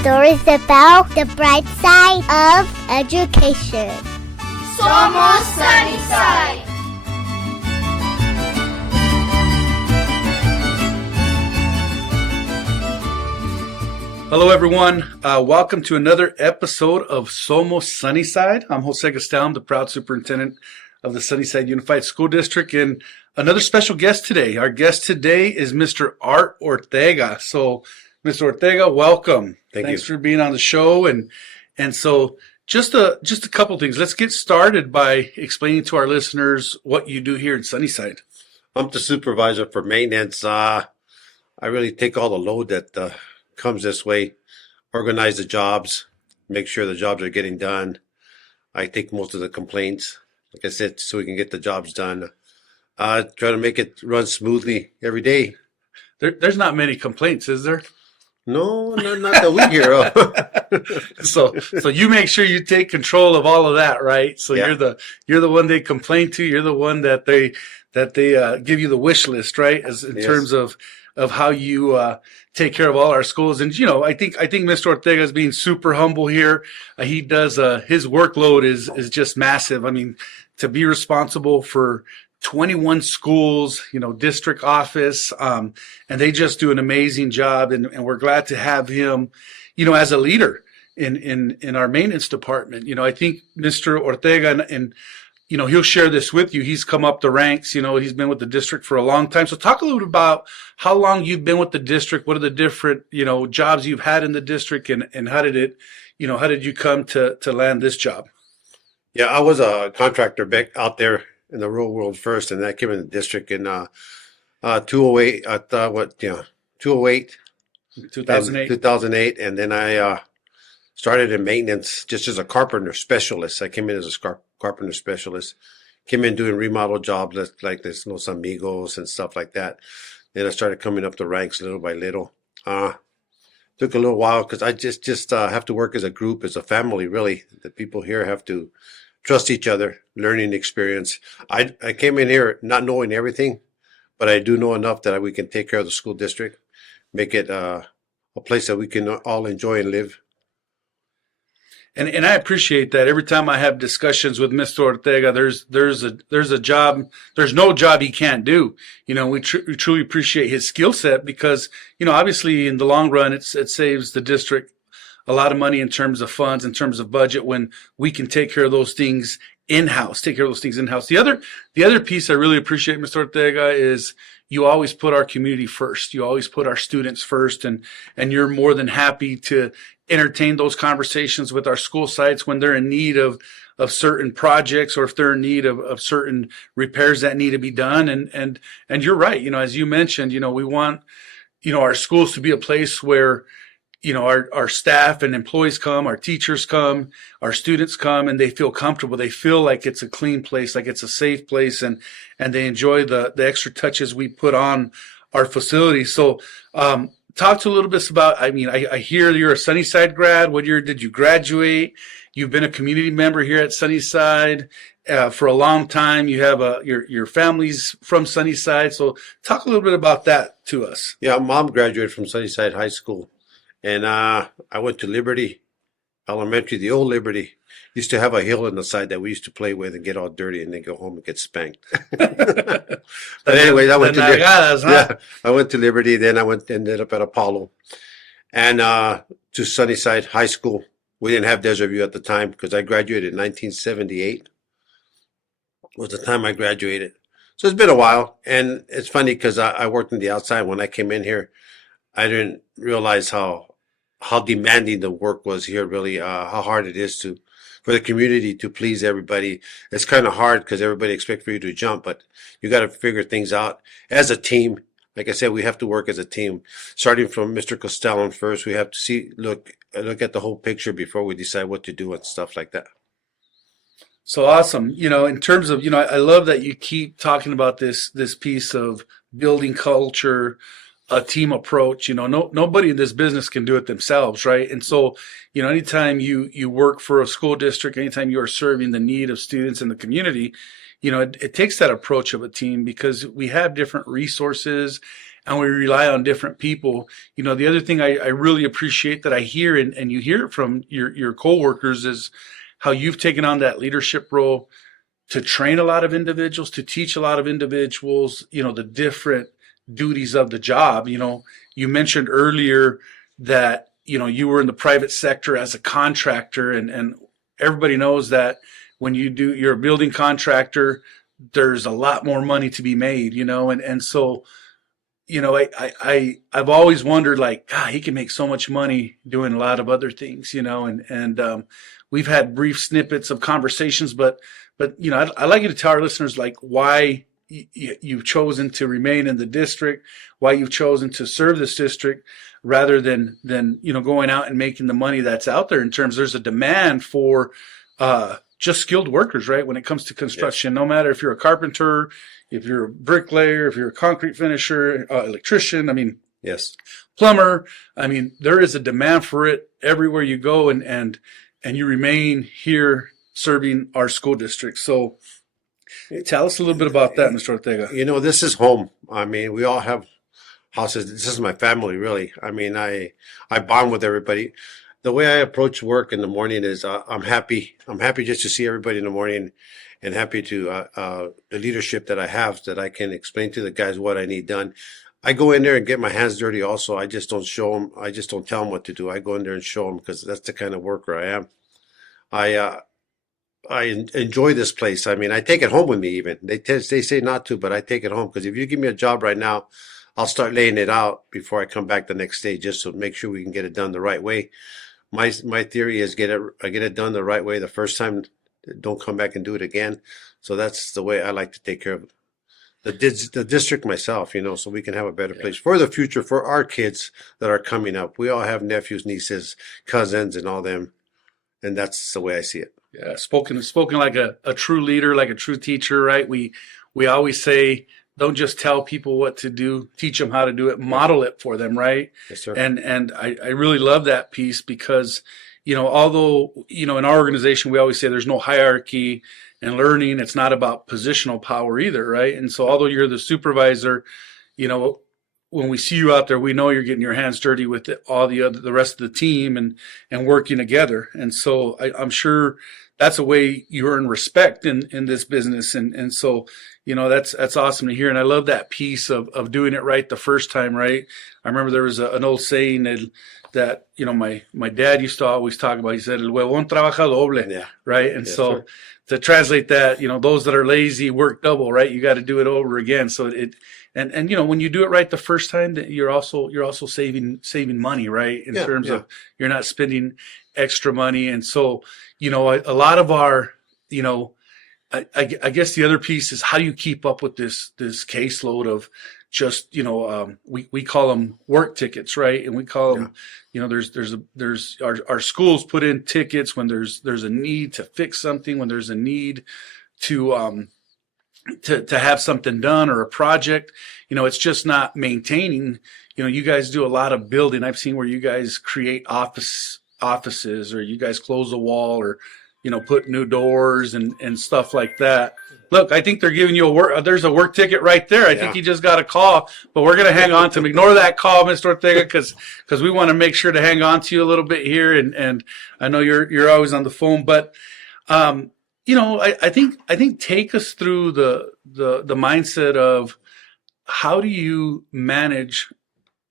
Stories about the bright side of education. Somos Sunnyside. Hello, everyone. Welcome to another episode of Somos Sunnyside. I'm Jose Gastelum, the proud superintendent of the Sunnyside Unified School District, and another special guest today. Our guest today is Mr. Art Ortega. So, Mr. Ortega, welcome. Thanks for being on the show. And so, just a couple things. Let's get started by explaining to our listeners what you do here in Sunnyside. I'm the supervisor for maintenance. I really take all the load that comes this way, organize the jobs, make sure the jobs are getting done. I take most of the complaints, like I said, so we can get the jobs done. Try to make it run smoothly every day. There's not many complaints, is there? No, not that we hear of. So you make sure you take control of all of that, right? So Yeah. you're the one they complain to. You're the one that they give you the wish list, right? In Yes. terms of how you take care of all our schools. And I think Mr. Ortega is being super humble here. He does his workload is just massive. I mean, to be responsible for 21 schools, district office, and they just do an amazing job. And we're glad to have him, as a leader in our maintenance department. I think Mr. Ortega and he'll share this with you. He's come up the ranks. He's been with the district for a long time. So talk a little bit about how long you've been with the district. What are the different, jobs you've had in the district, and how did you come to land this job? Yeah, I was a contractor back out there in the real world first, and I came in the district in 208. 208, 2008, and then I started in maintenance just as a carpenter specialist. I came in as a carpenter specialist. Came in doing remodel jobs like this, Los Amigos and stuff like that. Then I started coming up the ranks little by little. Took a little while because I just have to work as a group, as a family, really. The people here have to trust each other, learning experience. I came in here not knowing everything, but I do know enough that we can take care of the school district, make it a place that we can all enjoy and live. And I appreciate that. Every time I have discussions with Mr. Ortega, there's a job, there's no job he can't do. We truly appreciate his skill set because, obviously in the long run, it saves the district a lot of money in terms of funds, in terms of budget, when we can take care of those things in-house, The other piece I really appreciate, Mr. Ortega, is you always put our community first. You always put our students first, and you're more than happy to entertain those conversations with our school sites when they're in need of certain projects, or if they're in need of certain repairs that need to be done. And you're right. As you mentioned, we want, our schools to be a place where, our staff and employees come, our teachers come, our students come, and they feel comfortable. They feel like it's a clean place, like it's a safe place, and they enjoy the extra touches we put on our facilities. So, talk to a little bit about, I hear you're a Sunnyside grad. What year did you graduate? You've been a community member here at Sunnyside for a long time. You have your family's from Sunnyside. So talk a little bit about that to us. Yeah, Mom graduated from Sunnyside High School, and I went to Liberty Elementary, the old Liberty. Used to have a hill on the side that we used to play with and get all dirty and then go home and get spanked. But anyways, I went to Liberty. Then I ended up at Apollo, and to Sunnyside High School. We didn't have Desert View at the time because I graduated in 1978. Was the time I graduated. So it's been a while, and it's funny because I worked on the outside. When I came in here, I didn't realize how demanding the work was here. Really, how hard it is for the community to please everybody. It's kind of hard because everybody expects for you to jump, but you got to figure things out as a team. Like I said, we have to work as a team. Starting from Mr. Costello first, we have to look at the whole picture before we decide what to do and stuff like that. So awesome. In terms of, I love that you keep talking about this piece of building culture, a team approach. Nobody in this business can do it themselves, right? And so, anytime you work for a school district, anytime you are serving the need of students in the community, it takes that approach of a team because we have different resources and we rely on different people. You know, the other thing I really appreciate that I hear, and you hear it from your coworkers, is how you've taken on that leadership role to train a lot of individuals, to teach a lot of individuals, you know, the different duties of the job. You know, you mentioned earlier that, you know, you were in the private sector as a contractor, and everybody knows that when you're a building contractor, there's a lot more money to be made, you know, and so, you know, I've always wondered, like, God, he can make so much money doing a lot of other things, you know, and we've had brief snippets of conversations, but you know, I'd like you to tell our listeners, like, why you've chosen to remain in the district, why you've chosen to serve this district rather than you know, going out and making the money that's out there. In terms, there's a demand for just skilled workers, right? When it comes to construction, no matter if you're a carpenter, if you're a bricklayer, if you're a concrete finisher, electrician, I mean, Yes. plumber, I mean, there is a demand for it everywhere you go, and you remain here serving our school district. So tell us a little bit about that, Mr. Ortega. You know, this is home. I mean, we all have houses. This is my family, really. I mean, I bond with everybody. The way I approach work in the morning is I'm happy. I'm happy just to see everybody in the morning, and happy to the leadership that I have, that I can explain to the guys what I need done. I go in there and get my hands dirty also. I just don't show them. I just don't tell them what to do. I go in there and show them, because that's the kind of worker I am. I enjoy this place. I mean, I take it home with me even. They say not to, but I take it home, because if you give me a job right now, I'll start laying it out before I come back the next day, just to make sure we can get it done the right way. My theory is get it done the right way the first time. Don't come back and do it again. So that's the way I like to take care of the district myself, you know, so we can have a better place for the future, for our kids that are coming up. We all have nephews, nieces, cousins, and all them. And that's the way I see it. Yeah, spoken like a true leader, like a true teacher, right? We always say, don't just tell people what to do, teach them how to do it, model it for them, right? Yes, sir. And I really love that piece, because, you know, although, you know, in our organization, we always say there's no hierarchy in learning. It's not about positional power either, right? And so although you're the supervisor, you know, when we see you out there, we know you're getting your hands dirty with the rest of the team and working together. And so I'm sure that's a way you earn respect in this business. And so, you know, that's awesome to hear. And I love that piece of doing it right the first time, right? I remember there was an old saying that, you know, my dad used to always talk about. He said, "El huevón trabaja doble," Yeah. right? And Yes, so sir. to translate that, you know, those that are lazy work double, right? You got to do it over again. So and you know, when you do it right the first time, that you're also saving money, right? In terms of you're not spending extra money. And so, you know, a lot of our, you know, I guess the other piece is, how do you keep up with this caseload of just, you know, we call them work tickets, right? And we call them, you know, there's our schools put in tickets when there's a need to fix something, when there's a need to have something done, or a project. You know, it's just not maintaining. You know, you guys do a lot of building. I've seen where you guys create offices, or you guys close a wall, or, you know, put new doors and stuff like that. Look, I think they're giving you there's a work ticket right there. I think you just got a call, but we're going to hang on to them. Ignore that call, Mr. Ortega, because we want to make sure to hang on to you a little bit here. And I know you're always on the phone, but, you know, I think take us through the mindset of, how do you manage,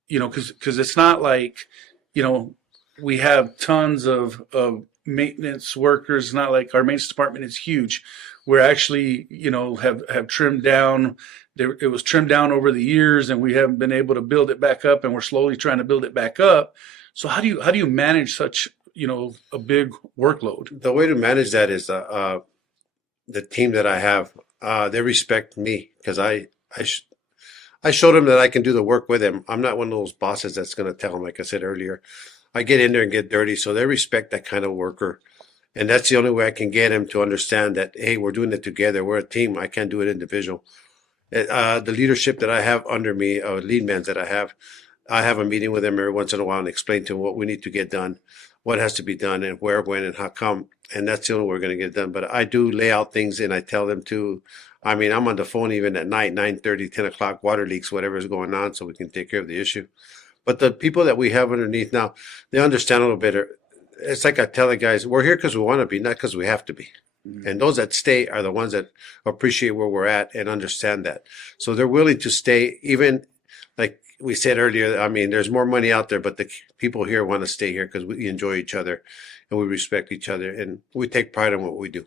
you know, cause it's not like, you know, we have tons of maintenance workers. It's not like our maintenance department is huge. We're actually, you know, have trimmed down. It was trimmed down over the years, and we haven't been able to build it back up, and we're slowly trying to build it back up. So how do you manage such, you know, a big workload? The way to manage that is the team that I have. They respect me, because I showed them that I can do the work with them. I'm not one of those bosses that's going to tell them, like I said earlier. I get in there and get dirty, so they respect that kind of worker. And that's the only way I can get them to understand that, hey, we're doing it together. We're a team. I can't do it individual. The leadership that I have under me, lead men that I have a meeting with them every once in a while and explain to them what we need to get done, what has to be done and where, when, and how come. And that's the only way we're going to get it done. But I do lay out things and I tell them to. I mean, I'm on the phone even at night, 9:30, 10 o'clock, water leaks, whatever's going on, so we can take care of the issue. But the people that we have underneath now, they understand a little better. It's like I tell the guys, we're here because we want to be, not because we have to be. And those that stay are the ones that appreciate where we're at and understand that. So they're willing to stay, even like we said earlier. I mean, there's more money out there, but the people here want to stay here because we enjoy each other and we respect each other and we take pride in what we do.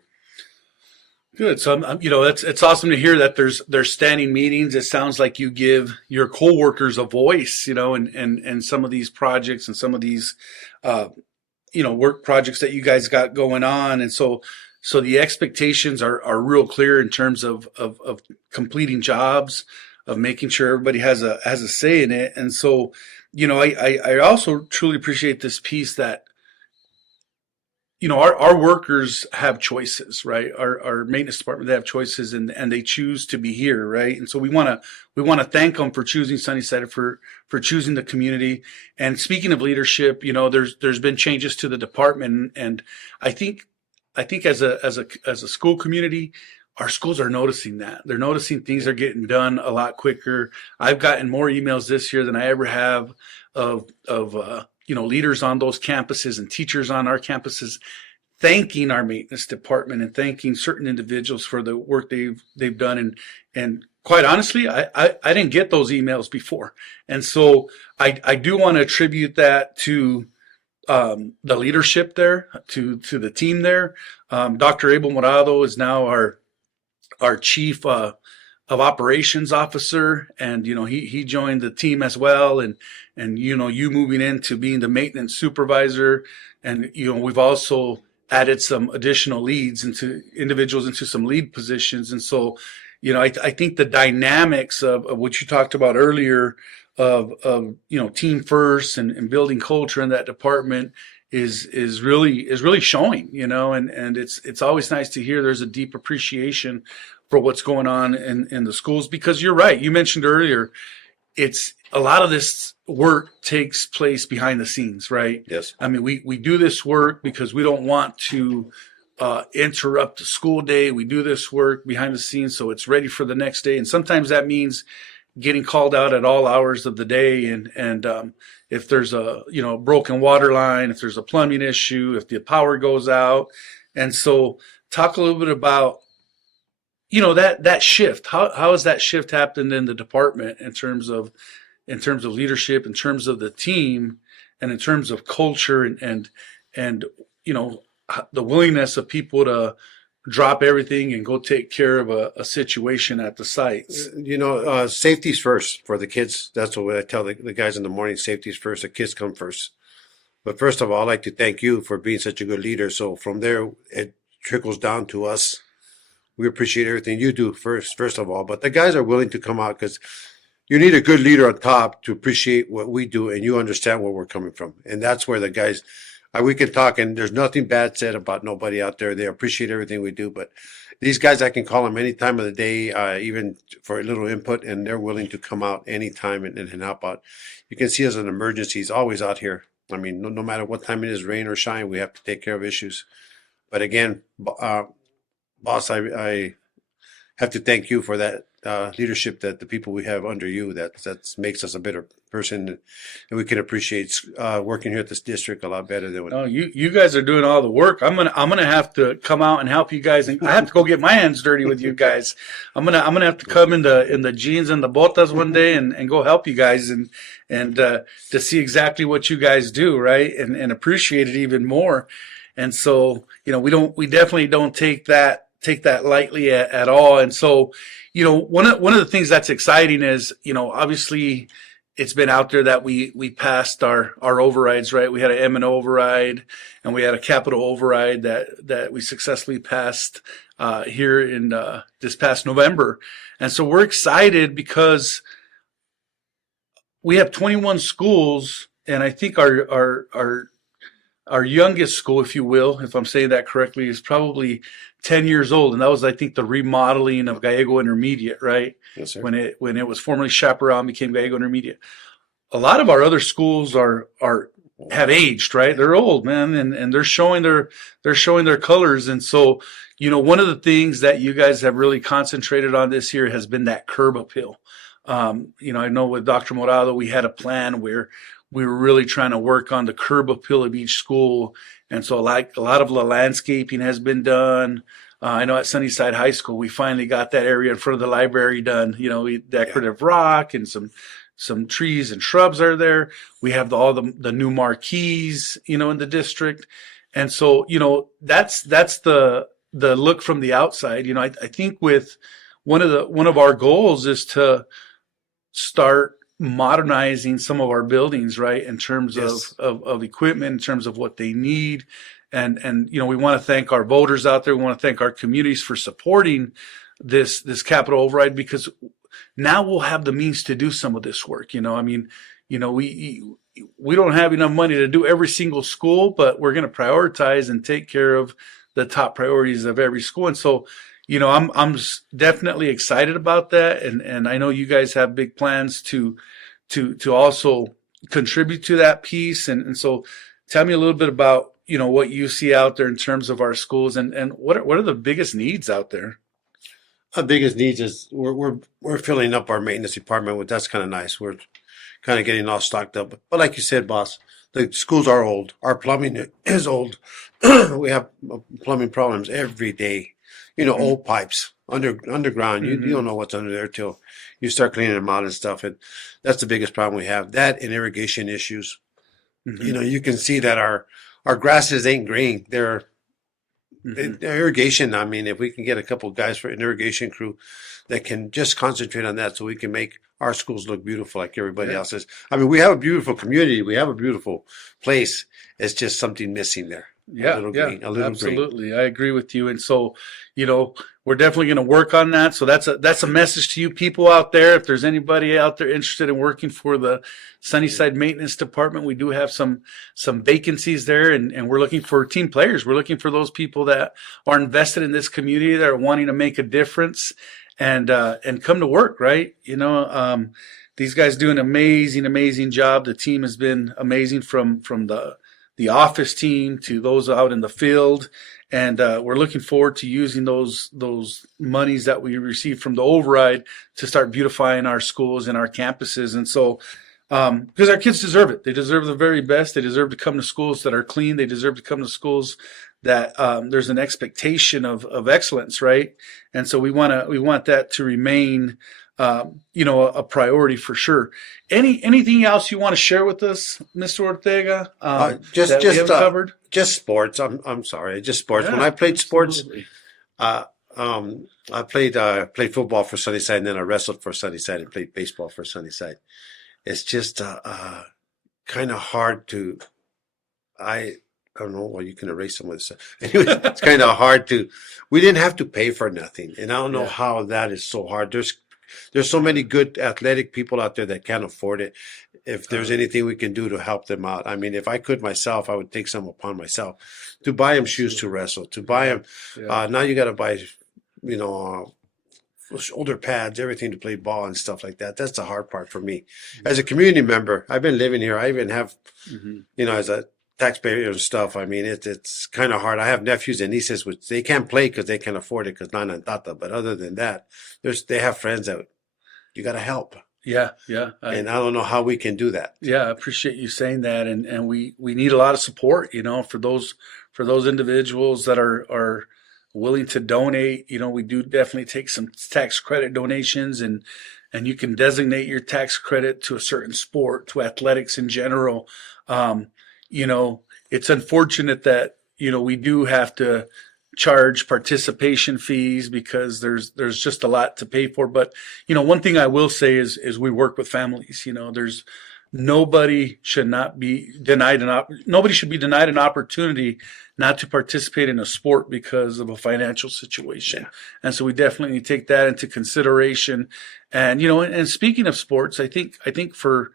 Good. So, it's awesome to hear that there's standing meetings. It sounds like you give your coworkers a voice, and some of these projects and some of these, work projects that you guys got going on. And so the expectations are real clear in terms of completing jobs, of making sure everybody has a say in it. And so, I also truly appreciate this piece that, our workers have choices, right? Our maintenance department, they have choices and they choose to be here, right? And so we want to thank them for choosing Sunnyside, for choosing the community. And speaking of leadership, there's been changes to the department, and I think as a school community, our schools are noticing that. They're noticing things are getting done a lot quicker. I've gotten more emails this year than I ever have of leaders on those campuses and teachers on our campuses thanking our maintenance department and thanking certain individuals for the work they've done. And quite honestly, I didn't get those emails before. And so I do want to attribute that to the leadership there, to the team there. Dr. Abel Morado is now our chief of operations officer, and he joined the team as well, and you moving into being the maintenance supervisor, and we've also added some additional individuals into some lead positions. And so I think the dynamics of what you talked about earlier of team first and building culture in that department is really showing, and it's always nice to hear there's a deep appreciation for what's going on in the schools, because you're right. You mentioned earlier, it's a lot of this work takes place behind the scenes, right? Yes. I mean, we do this work because we don't want to interrupt the school day. We do this work behind the scenes so it's ready for the next day. And sometimes that means getting called out at all hours of the day. And if there's a, broken water line, if there's a plumbing issue, if the power goes out. And so talk a little bit about, that shift. How has that shift happened in the department in terms of leadership, in terms of the team, and in terms of culture and the willingness of people to drop everything and go take care of a situation at the sites? Safety's first for the kids. That's what I tell the guys in the morning. Safety's first. The kids come first. But first of all, I'd like to thank you for being such a good leader. So from there, it trickles down to us. We appreciate everything you do first of all. But the guys are willing to come out because you need a good leader on top to appreciate what we do, and you understand where we're coming from. And that's where the guys, we can talk, and there's nothing bad said about nobody out there. They appreciate everything we do. But these guys, I can call them any time of the day, even for a little input, and they're willing to come out anytime and help out. You can see us in emergencies, always out here. I mean, no matter what time it is, rain or shine, we have to take care of issues. But again, boss, I have to thank you for that leadership, that the people we have under you, that makes us a better person, and we can appreciate working here at this district a lot better than when. Oh, you guys are doing all the work. I'm gonna have to come out and help you guys, and I have to go get my hands dirty with you guys. I'm gonna have to come in the jeans and the botas one day and go help you guys and to see exactly what you guys do, right, and appreciate it even more. And so we definitely don't take that lightly at all. And so, one of the things that's exciting is, obviously it's been out there that we passed our overrides, right? We had an M&O override and we had a capital override that we successfully passed here in this past November. And so we're excited because we have 21 schools, and I think our youngest school, if you will, if I'm saying that correctly, is probably 10 years old. And that was, I think, the remodeling of Gallego Intermediate, right? Yes, sir. When it was formerly Chaparral, became Gallego Intermediate. A lot of our other schools are have aged, right? They're old, man, and they're showing their colors. And so, one of the things that you guys have really concentrated on this year has been that curb appeal. I know with Dr. Morado, we had a plan where we were really trying to work on the curb appeal of each school. And so like a lot of the landscaping has been done. I know at Sunnyside High School, we finally got that area in front of the library done, decorative rock and some trees and shrubs are there. We have all the new marquees, in the district. And so, that's the look from the outside. I think with one of our goals is to start modernizing some of our buildings, right? In terms Yes. of equipment, in terms of what they need. And we want to thank our voters out there. We want to thank our communities for supporting this capital override, because now we'll have the means to do some of this work. We don't have enough money to do every single school, but we're going to prioritize and take care of the top priorities of every school. And so, I'm definitely excited about that. And I know you guys have big plans to also contribute to that piece. And so tell me a little bit about, what you see out there in terms of our schools and what are the biggest needs out there? Our biggest needs is we're filling up our maintenance department, with that's kind of nice. We're kind of getting all stocked up. But like you said, boss, the schools are old. Our plumbing is old. We have plumbing problems every day. Old pipes underground. You don't know what's under there till you start cleaning them out and stuff. And that's the biggest problem we have. That and irrigation issues. Mm-hmm. You can see that our grasses ain't green. They're irrigation. I mean, if we can get a couple of guys for an irrigation crew that can just concentrate on that, so we can make our schools look beautiful like everybody else's. I mean, we have a beautiful community. We have a beautiful place. It's just something missing there. Yeah, a little absolutely. green. I agree with you. And so, we're definitely going to work on that. So that's a message to you people out there. If there's anybody out there interested in working for the Sunnyside Maintenance Department, we do have some vacancies there, and we're looking for team players. We're looking for those people that are invested in this community, that are wanting to make a difference and come to work, right? These guys do an amazing job. The team has been amazing from the office team to those out in the field. And we're looking forward to using those monies that we receive from the override to start beautifying our schools and our campuses. And so, because our kids deserve it. They deserve the very best. They deserve to come to schools that are clean. They deserve to come to schools that there's an expectation of excellence, right? And so we want that to remain a priority for sure. Anything else you want to share with us, Mr. Ortega? Just that we haven't covered? Just sports. I'm sorry, just sports. Yeah, when I played sports, absolutely. I played football for Sunnyside, and then I wrestled for Sunnyside and played baseball for Sunnyside. It's just kind of hard to. I don't know. Well, you can erase some of this. Anyway, it's kind of hard to. We didn't have to pay for nothing, and I don't know how that is so hard. There's so many good athletic people out there that can't afford it. If there's anything we can do to help them out, I mean, if I could myself, I would take some upon myself to buy them shoes to wrestle, to buy them. Now you got to buy, shoulder pads, everything to play ball and stuff like that. That's the hard part for me. As a community member, I've been living here. I even have, as a taxpayer and stuff. I mean, it's kind of hard. I have nephews and nieces, which they can't play because they can't afford it because nana and tata. But other than that, they have friends that you got to help. Yeah. And I don't know how we can do that. Yeah, I appreciate you saying that, and we need a lot of support, for those individuals that are willing to donate. We do definitely take some tax credit donations, and you can designate your tax credit to a certain sport, to athletics in general. It's unfortunate that we do have to charge participation fees because there's just a lot to pay for. But, one thing I will say is we work with families. There's nobody should be denied an opportunity not to participate in a sport because of a financial situation. And so we definitely take that into consideration. And, and speaking of sports, I think for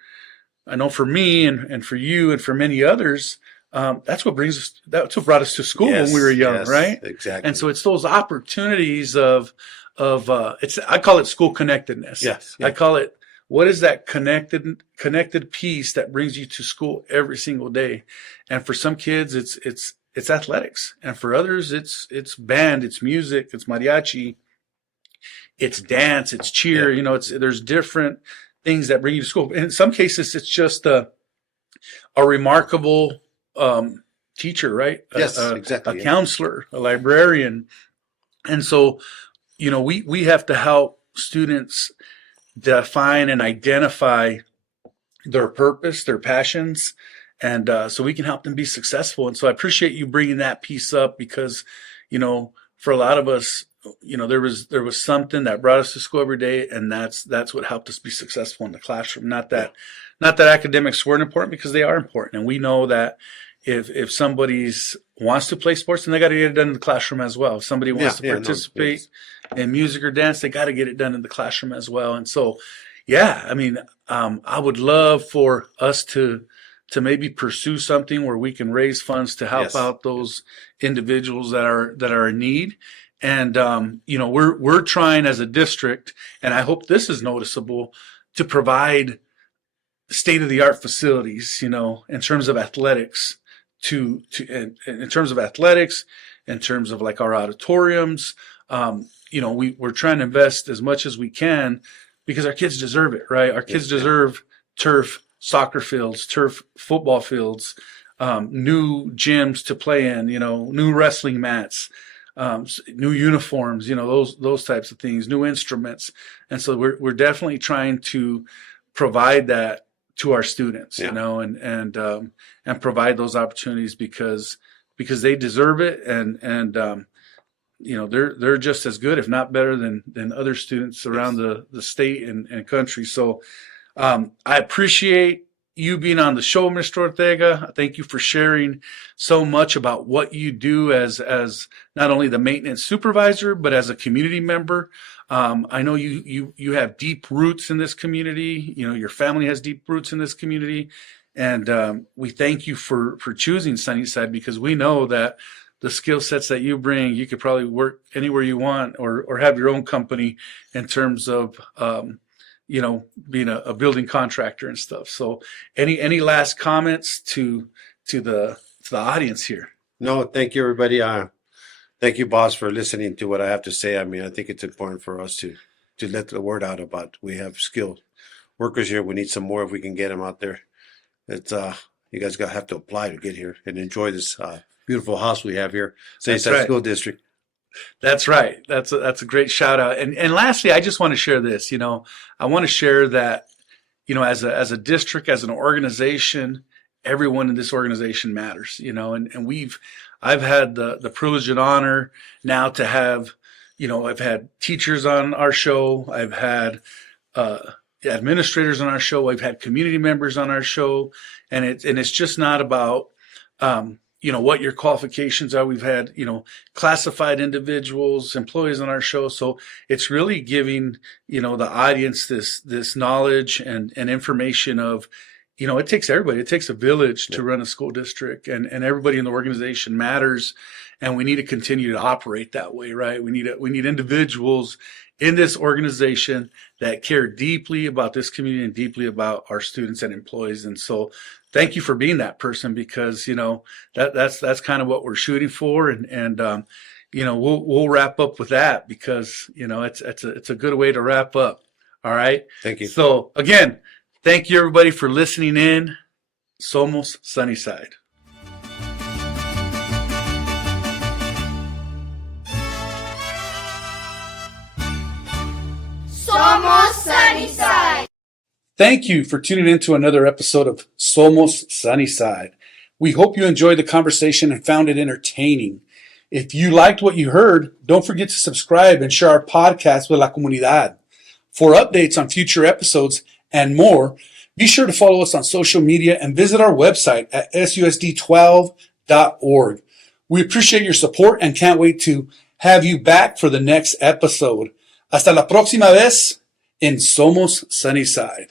me and for you and for many others, that's what brought us to school when we were young, right? Exactly. And so it's those opportunities of I call it school connectedness. Yes. I call it what is that connected piece that brings you to school every single day? And for some kids, it's athletics, and for others, it's band, it's music, it's mariachi, it's dance, it's cheer. Yeah. You know, there's different things that bring you to school. In some cases, it's just a remarkable teacher, right? Yes, exactly. A counselor, a librarian. And so, you know, we have to help students define and identify their purpose, their passions, and so we can help them be successful. And so I appreciate you bringing that piece up because, you know, for a lot of us, you know, there was something that brought us to school every day, and that's what helped us be successful in the classroom. Not that academics weren't important, because they are important, and we know that if somebody wants to play sports, then they got to get it done in the classroom as well. If somebody wants to participate in music or dance, they got to get it done in the classroom as well. And so, yeah, I mean, I would love for us to maybe pursue something where we can raise funds to help out those individuals that are in need. And you know, we're trying as a district, and I hope this is noticeable, to provide state-of-the-art facilities, you know, in terms of athletics, in terms of like our auditoriums. You know, we're trying to invest as much as we can because our kids deserve it, right? Our kids deserve turf soccer fields, turf football fields, new gyms to play in, you know, new wrestling mats, new uniforms, you know, those types of things, new instruments. And so we're definitely trying to provide that to our students, you know, and provide those opportunities because they deserve it, and you know, they're just as good, if not better, than other students around the state and country. So I appreciate you being on the show, Mr. Ortega. Thank you for sharing so much about what you do as not only the maintenance supervisor, but as a community member. I know you have deep roots in this community. You know, your family has deep roots in this community. And we thank you for choosing Sunnyside, because we know that the skill sets that you bring, you could probably work anywhere you want, or have your own company in terms of, you know, being a building contractor and stuff. So any last comments to the audience here? No, thank you, everybody. Thank you, boss, for listening to what I have to say. I mean, I think it's important for us to let the word out about we have skilled workers here. We need some more if we can get them out there. It's you guys have to apply to get here and enjoy this beautiful house we have here, Sunnyside School District. That's right. That's a great shout out. And lastly, I just want to share this. You know, I want to share that, you know, as a district, as an organization, everyone in this organization matters. You know, and I've had the privilege and honor now to have, you know, I've had teachers on our show, I've had administrators on our show, I've had community members on our show, and it's just not about you know, what your qualifications are. We've had, you know, classified individuals, employees on our show. So it's really giving, you know, the audience this knowledge and information of, you know, it takes everybody. It takes a village to run a school district, and everybody in the organization matters. And we need to continue to operate that way, right? We need individuals in this organization that care deeply about this community and deeply about our students and employees. And so thank you for being that person, because, you know, that's kind of what we're shooting for. And you know, we'll wrap up with that, because, you know, it's a good way to wrap up. All right. Thank you. So again, thank you everybody for listening in. Somos Sunnyside. Somos Sunnyside. Thank you for tuning in to another episode of Somos Sunnyside. We hope you enjoyed the conversation and found it entertaining. If you liked what you heard, don't forget to subscribe and share our podcast with la comunidad. For updates on future episodes and more, be sure to follow us on social media and visit our website at susd12.org. We appreciate your support and can't wait to have you back for the next episode. Hasta la próxima vez en Somos Sunnyside.